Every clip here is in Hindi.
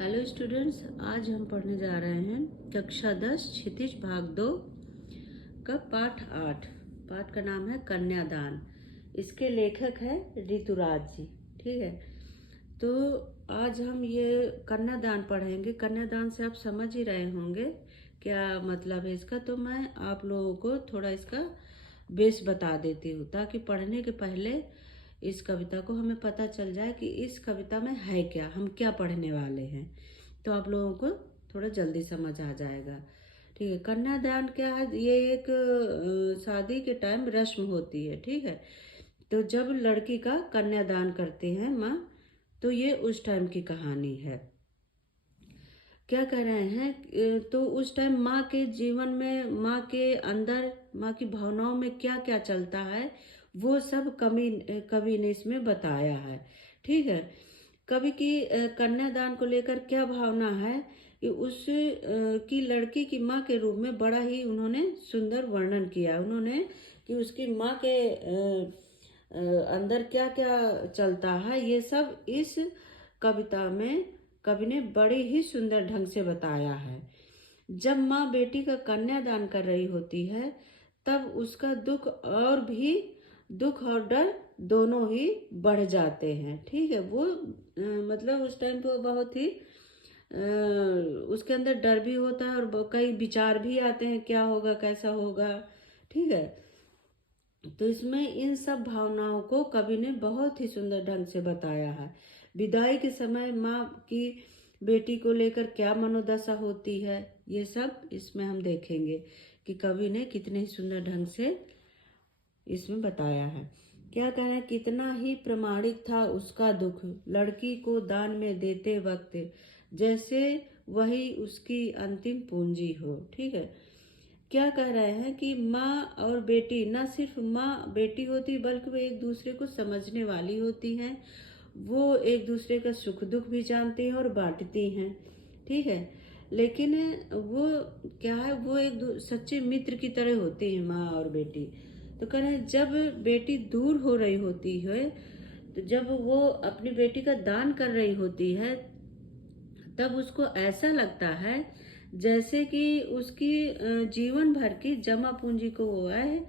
हेलो स्टूडेंट्स, आज हम पढ़ने जा रहे हैं कक्षा 10 क्षितिज भाग 2 का पाठ 8। पाठ का नाम है कन्यादान। इसके लेखक है ऋतुराज जी। ठीक है, तो आज हम ये कन्यादान पढ़ेंगे। कन्यादान से आप समझ ही रहे होंगे क्या मतलब है इसका, तो मैं आप लोगों को थोड़ा इसका बेस बता देती हूँ ताकि पढ़ने के पहले इस कविता को हमें पता चल जाए कि इस कविता में है क्या, हम क्या पढ़ने वाले हैं, तो आप लोगों को थोड़ा जल्दी समझ आ जाएगा। ठीक है, कन्यादान क्या है? ये एक शादी के टाइम रस्म होती है। ठीक है, तो जब लड़की का कन्यादान करते हैं माँ, तो ये उस टाइम की कहानी है। क्या कह रहे हैं तो उस टाइम माँ के जीवन में, माँ के अंदर, माँ की भावनाओं में क्या क्या चलता है, वो सब कवि ने इसमें बताया है। ठीक है, कवि की कन्यादान को लेकर क्या भावना है कि उस की लड़की की माँ के रूप में बड़ा ही उन्होंने सुंदर वर्णन किया है उन्होंने कि उसकी माँ के अंदर क्या क्या चलता है, ये सब इस कविता में कवि ने बड़े ही सुंदर ढंग से बताया है। जब माँ बेटी का कन्यादान कर रही होती है तब उसका दुख और डर दोनों ही बढ़ जाते हैं। ठीक है, वो मतलब उस टाइम पे बहुत ही उसके अंदर डर भी होता है और कई विचार भी आते हैं, क्या होगा, कैसा होगा। ठीक है, तो इसमें इन सब भावनाओं को कवि ने बहुत ही सुंदर ढंग से बताया है। विदाई के समय माँ की बेटी को लेकर क्या मनोदशा होती है, ये सब इसमें हम देखेंगे कि कवि ने कितने ही सुंदर ढंग से इसमें बताया है। क्या कहना है, कितना ही प्रामाणिक था उसका दुख लड़की को दान में देते वक्त, जैसे वही उसकी अंतिम पूंजी हो। ठीक है, क्या कह रहे हैं कि माँ और बेटी, न सिर्फ माँ बेटी होती बल्कि वो एक दूसरे को समझने वाली होती हैं। वो एक दूसरे का सुख दुख भी जानती हैं और बांटती हैं। ठीक है, लेकिन वो क्या है, वो एक सच्चे मित्र की तरह होती है माँ और बेटी। तो कह रहे हैं जब बेटी दूर हो रही होती है, तो जब वो अपनी बेटी का दान कर रही होती है, तब उसको ऐसा लगता है जैसे कि उसकी जीवन भर की जमा पूंजी को वो है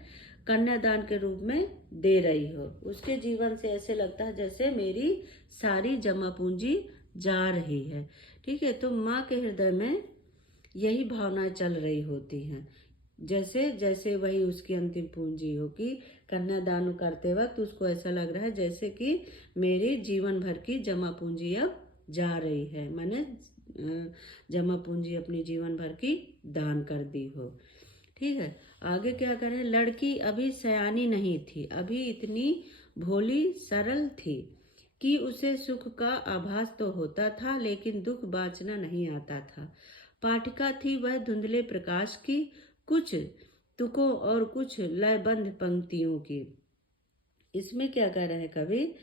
कन्यादान के रूप में दे रही हो। उसके जीवन से ऐसे लगता है जैसे मेरी सारी जमा पूंजी जा रही है। ठीक है, तो माँ के हृदय में यही भावनाएं चल रही होती हैं, जैसे जैसे वही उसकी अंतिम पूंजी हो कि कन्यादान करते वक्त उसको ऐसा लग रहा है जैसे कि मेरी जीवन भर की जमा पूंजी अब जा रही है, मैंने जमा पूंजी अपनी जीवन भर की दान कर दी हो। ठीक है, आगे क्या करें, लड़की अभी सयानी नहीं थी, अभी इतनी भोली सरल थी कि उसे सुख का आभास तो होता था लेकिन दुख बाँचना नहीं आता था। पाठिका थी वह धुंधले प्रकाश की, कुछ तुकों और कुछ लयबंध पंक्तियों की। इसमें क्या कह रहे हैं कवि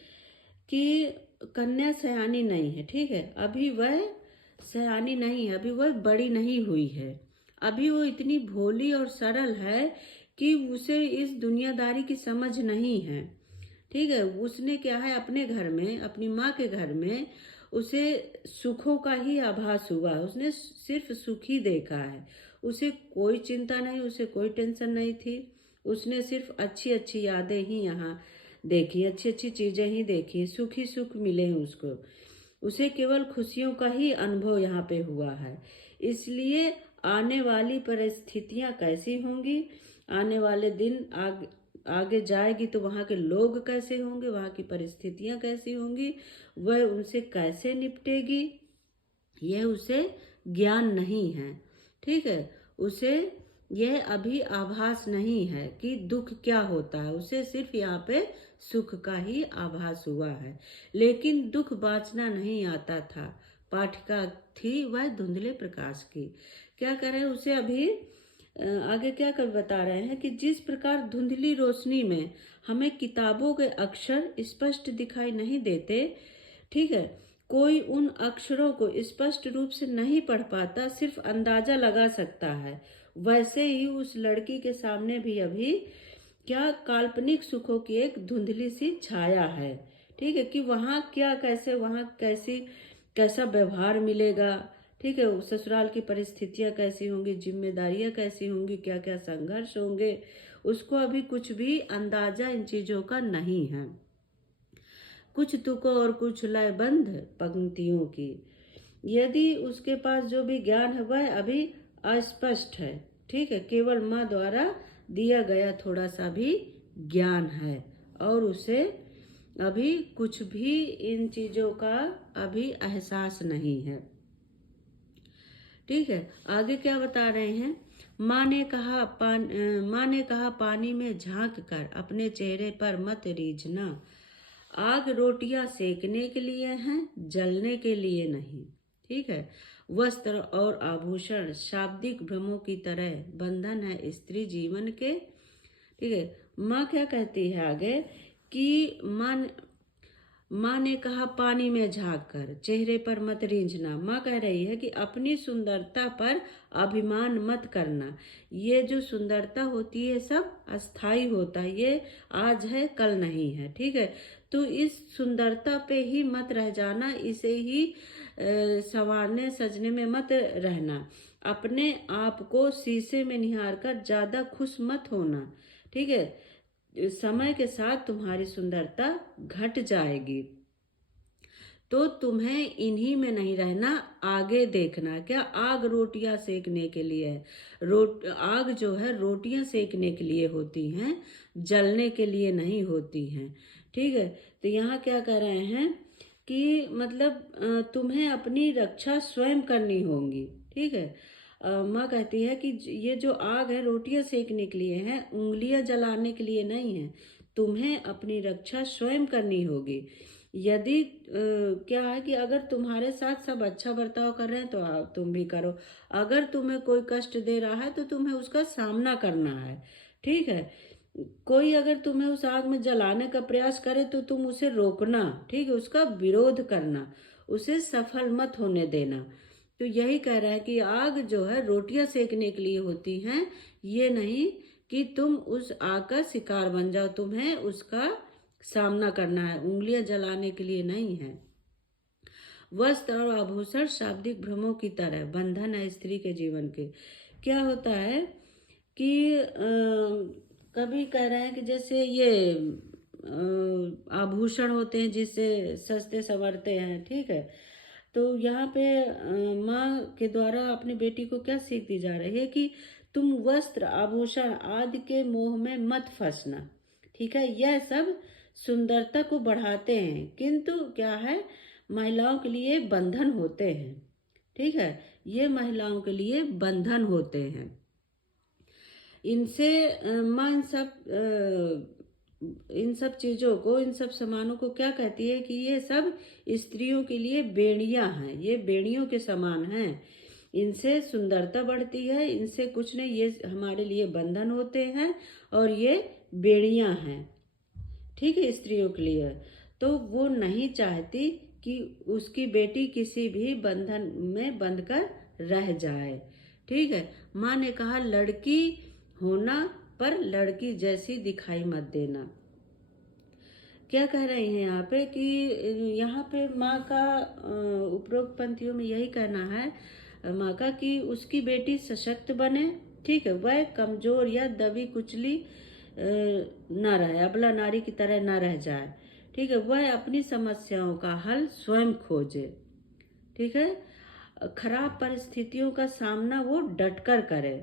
कि कन्या सयानी नहीं है। ठीक है, अभी वह सयानी नहीं है, अभी वह बड़ी नहीं हुई है, अभी वो इतनी भोली और सरल है कि उसे इस दुनियादारी की समझ नहीं है। ठीक है, उसने क्या है, अपने घर में, अपनी माँ के घर में उसे सुखों का ही आभास हुआ, उसने सिर्फ सुख ही देखा है। उसे कोई चिंता नहीं, उसे कोई टेंशन नहीं थी। उसने सिर्फ अच्छी अच्छी यादें ही यहाँ देखी, अच्छी अच्छी चीजें ही देखी, सुख ही सुख मिले हैं उसको। उसे केवल खुशियों का ही अनुभव यहाँ पे हुआ है। इसलिए आने वाली परिस्थितियाँ कैसी होंगी, आने वाले दिन आगे जाएगी तो वहाँ के लोग कैसे होंगे, वहाँ की परिस्थितियाँ कैसी होंगी, वह उनसे कैसे निपटेगी, यह उसे ज्ञान नहीं है। ठीक है, उसे यह अभी आभास नहीं है कि दुख क्या होता है, उसे सिर्फ यहाँ पे सुख का ही आभास हुआ है, लेकिन दुख बाँचना नहीं आता था। पाठिका थी वह धुंधले प्रकाश की। क्या करें, उसे अभी आगे क्या कर बता रहे हैं कि जिस प्रकार धुंधली रोशनी में हमें किताबों के अक्षर स्पष्ट दिखाई नहीं देते, ठीक है, कोई उन अक्षरों को स्पष्ट रूप से नहीं पढ़ पाता, सिर्फ अंदाजा लगा सकता है, वैसे ही उस लड़की के सामने भी अभी क्या काल्पनिक सुखों की एक धुंधली सी छाया है। ठीक है, कि वहाँ क्या, कैसे, वहाँ कैसी कैसा व्यवहार मिलेगा, ठीक है, ससुराल की परिस्थितियाँ कैसी होंगी, जिम्मेदारियाँ कैसी होंगी, क्या क्या संघर्ष होंगे, उसको अभी कुछ भी अंदाजा इन चीज़ों का नहीं है। कुछ तुकों और कुछ लयबंध पंक्तियों की, यदि उसके पास जो भी ज्ञान है वह अभी अस्पष्ट है, ठीक है, केवल माँ द्वारा दिया गया थोड़ा सा भी ज्ञान है और उसे अभी कुछ भी इन चीज़ों का अभी एहसास नहीं है। ठीक है, आगे क्या बता रहे हैं। माँ ने कहा पानी में झांक कर अपने चेहरे पर मत रीझना, आग रोटियां सेकने के लिए हैं, जलने के लिए नहीं। ठीक है, वस्त्र और आभूषण शाब्दिक भ्रमों की तरह बंधन है स्त्री जीवन के। ठीक है, माँ क्या कहती है आगे कि माँ ने कहा पानी में झांक कर चेहरे पर मत रीझना। माँ कह रही है कि अपनी सुंदरता पर अभिमान मत करना। ये जो सुंदरता होती है सब अस्थाई होता है, ये आज है कल नहीं है। ठीक है, तो इस सुंदरता पे ही मत रह जाना, इसे ही संवारने सजने में मत रहना। अपने आप को शीशे में निहार कर ज्यादा खुश मत होना। ठीक है, समय के साथ तुम्हारी सुंदरता घट जाएगी, तो तुम्हें इन्हीं में नहीं रहना, आगे देखना। क्या आग रोटियां सेकने के लिए है। आग जो है रोटियां सेकने के लिए होती हैं, जलने के लिए नहीं होती हैं। ठीक है, तो यहाँ क्या कह रहे हैं कि मतलब तुम्हें अपनी रक्षा स्वयं करनी होगी। ठीक है, माँ कहती है कि ये जो आग है रोटियां सेकने के लिए है, उंगलियां जलाने के लिए नहीं है। तुम्हें अपनी रक्षा स्वयं करनी होगी। यदि क्या है कि अगर तुम्हारे साथ सब अच्छा बर्ताव कर रहे हैं तो तुम भी करो। अगर तुम्हें कोई कष्ट दे रहा है तो तुम्हें उसका सामना करना है। ठीक है, कोई अगर तुम्हें उस आग में जलाने का प्रयास करे तो तुम उसे रोकना। ठीक है, उसका विरोध करना, उसे सफल मत होने देना। तो यही कह रहा है कि आग जो है रोटियां सेकने के लिए होती हैं, ये नहीं कि तुम उस आग का शिकार बन जाओ, तुम्हें उसका सामना करना है, उंगलियां जलाने के लिए नहीं है। वस्त्र और आभूषण शाब्दिक भ्रमों की तरह बंधन है स्त्री के जीवन के। क्या होता है कि कभी कह रहे हैं कि जैसे ये आभूषण होते हैं जिससे सस्ते संवरते हैं। ठीक है, तो यहाँ पे माँ के द्वारा अपनी बेटी को क्या सीख दी जा रही है कि तुम वस्त्र आभूषण आदि के मोह में मत फंसना। ठीक है, यह सब सुंदरता को बढ़ाते हैं, किंतु क्या है, महिलाओं के लिए बंधन होते हैं। ठीक है, ये महिलाओं के लिए बंधन होते हैं। इनसे माँ इन सब चीज़ों को, इन सब सामानों को क्या कहती है कि ये सब स्त्रियों के लिए बेड़ियां हैं, ये बेड़ियों के समान हैं। इनसे सुंदरता बढ़ती है, इनसे कुछ नहीं, ये हमारे लिए बंधन होते हैं और ये बेड़ियां हैं। ठीक है, स्त्रियों के लिए। तो वो नहीं चाहती कि उसकी बेटी किसी भी बंधन में बंधकर रह जाए। ठीक है, माँ ने कहा लड़की होना पर लड़की जैसी दिखाई मत देना। क्या कह रही हैं यहाँ पे कि यहाँ पे माँ का उपरोक्त पंक्तियों में यही कहना है माँ का कि उसकी बेटी सशक्त बने। ठीक है, वह कमजोर या दबी कुचली न रहे, अबला नारी की तरह न रह जाए। ठीक है, वह अपनी समस्याओं का हल स्वयं खोजे। ठीक है, खराब परिस्थितियों का सामना वो डटकर करे।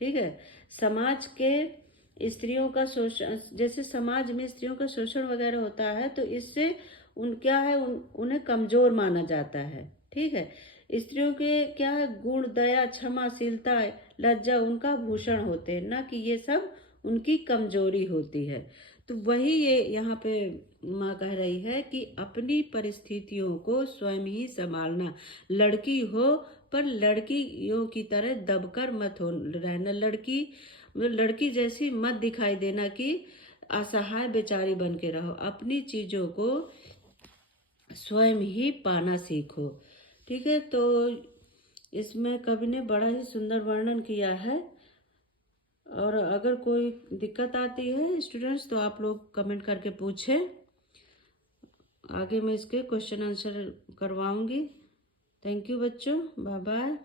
ठीक है, समाज के स्त्रियों का शोषण, जैसे समाज में स्त्रियों का शोषण वगैरह होता है तो इससे क्या है, उन्हें कमजोर माना जाता है। ठीक है, स्त्रियों के क्या है, गुण, दया, क्षमाशीलता, लज्जा उनका भूषण होते हैं, ना कि ये सब उनकी कमजोरी होती है। तो वही ये यहाँ पे माँ कह रही है कि अपनी परिस्थितियों को स्वयं ही संभालना। लड़की हो पर लड़कियों की तरह दबकर मत हो रहना, लड़की जैसी मत दिखाई देना कि असहाय बेचारी बन के रहो। अपनी चीजों को स्वयं ही पाना सीखो। ठीक है, तो इसमें कवि ने बड़ा ही सुंदर वर्णन किया है। और अगर कोई दिक्कत आती है स्टूडेंट्स तो आप लोग कमेंट करके पूछें, आगे मैं इसके क्वेश्चन आंसर करवाऊंगी। थैंक यू बच्चों, बाय बाय।